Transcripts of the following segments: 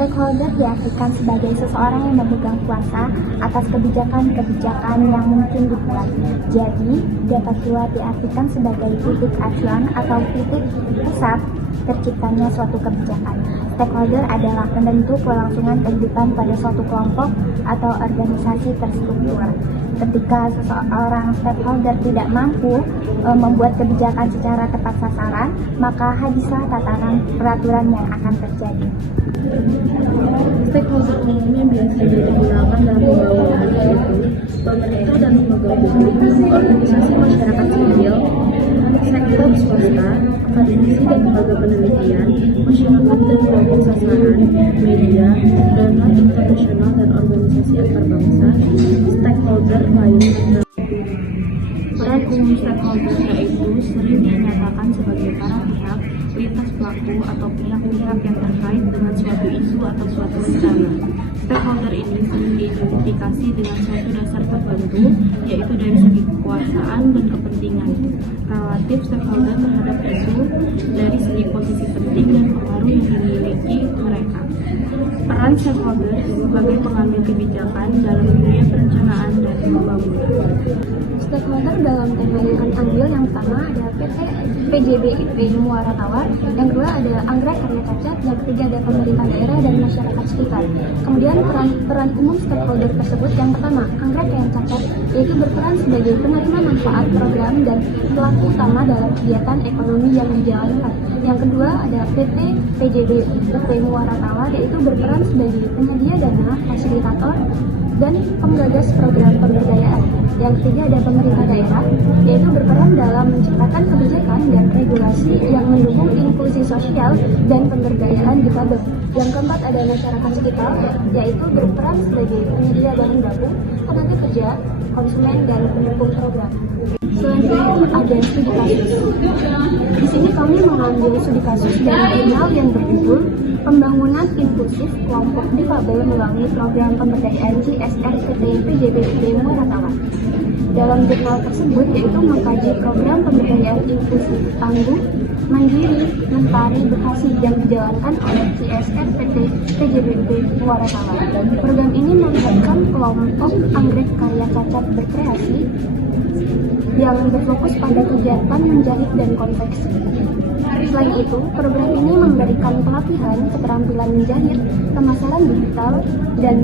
Stakeholder diartikan sebagai seseorang yang memegang kuasa atas kebijakan-kebijakan yang mungkin dibuat. Jadi, dapat pula diartikan sebagai titik acuan atau titik pusat terciptanya suatu kebijakan. Stakeholder adalah penentu kelangsungan kehidupan pada suatu kelompok atau organisasi terstruktur. Ketika seseorang stakeholder tidak mampu membuat kebijakan secara tepat sasaran, maka habislah tatanan peraturan yang akan terjadi. Stakeholder ini biasanya digunakan dalam pembangunan, yaitu pemerintah dan lembaga publik, organisasi masyarakat sipil, sektor swasta, akademisi dan lembaga penelitian, masyarakat dan kelompok sasaran, media, dana internasional dan organisasi antarbangsa, stakeholder lainnya. Peran umum stakeholder yaitu sering dinyatakan sebagai para pihak, lintas pelaku atau pihak-pihak yang terkait dengan suatu isu atau suatu rencana. Stakeholder ini sering diidentifikasi dengan suatu dasar tertentu, yaitu dari segi kekuasaan dan kepentingan. Relatif stakeholder terhadap isu dari segi posisi penting dan pengaruh yang dimiliki mereka. Peran stakeholder sebagai pengambil kebijakan dalam dunia perencanaan dan pembangunan. Stakeholder dalam tema yang akan ambil yang pertama ada PT PJBIP Muara Tawar, yang kedua ada Anggrek Karya Cacat, yang ketiga ada pemerintah daerah dan masyarakat sekitar. Kemudian peran umum stakeholder tersebut yang pertama Anggrek Karya Cacat, yaitu berperan sebagai penerima manfaat program dan pelaku utama dalam kegiatan ekonomi yang dijalankan. Yang kedua ada PT PJBIP Muara Tawar, yaitu berperan sebagai penyedia dana, fasilitator, dan penggagas program pemberdayaan. Yang ketiga ada pemerintah daerah, yaitu berperan dalam menciptakan kebijakan dan regulasi yang mendukung inklusi sosial dan pemberdayaan difabel. Yang keempat ada masyarakat sekitar, yaitu berperan sebagai penyedia bahan baku, tenaga kerja, konsumen, dan pendukung program. Selanjutnya ada studi kasus. Di sini kami mengambil studi kasus dari jurnal yang berjudul Pembangunan Inklusif Kelompok Difabel melalui Program Pemberdayaan CSR PT PJBIP Muara Tawar. Dalam jurnal tersebut yaitu mengkaji program pemberdayaan inklusif tangguh, mandiri, mentari, Bekasi yang dijalankan oleh CSR PT PJBIP Muara Tawar. Program ini melibatkan kelompok Anggrek Karya Cacat berkreasi yang berfokus pada kegiatan menjahit dan konveksi. Selain itu, program ini memberikan pelatihan keterampilan menjahit, pemasaran digital, dan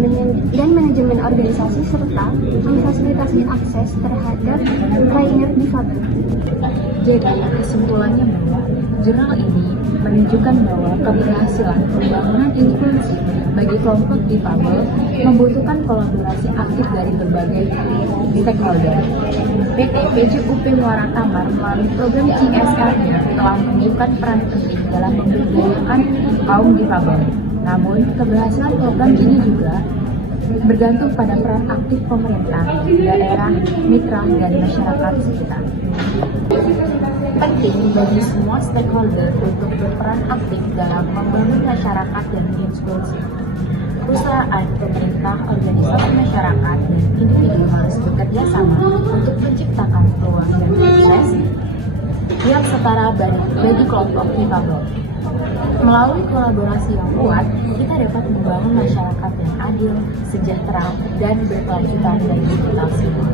manajemen organisasi serta memfasilitasi akses terhadap trainer difabel. Jadi, kesimpulannya bahwa jurnal ini menunjukkan bahwa keberhasilan pembangunan inklusif bagi kelompok difabel membutuhkan kolaborasi aktif dari berbagai stakeholder. PT PJUP Muara Tawar melalui program CSR-nya telah menunjukkan peran penting dalam memberdayakan kaum difabel. Namun, keberhasilan program ini juga bergantung pada peran aktif pemerintah, daerah, mitra, dan masyarakat sekitar. Penting bagi semua stakeholder untuk berperan aktif dalam membangun masyarakat dan inklusi. Perusahaan, pemerintah, organisasi masyarakat, dan individu harus bekerja sama untuk menciptakan peluang dan akses yang setara bagi kelompok difabel. Melalui kolaborasi yang kuat, kita dapat membangun masyarakat yang adil, sejahtera, dan berkelanjutan bagi kita semua.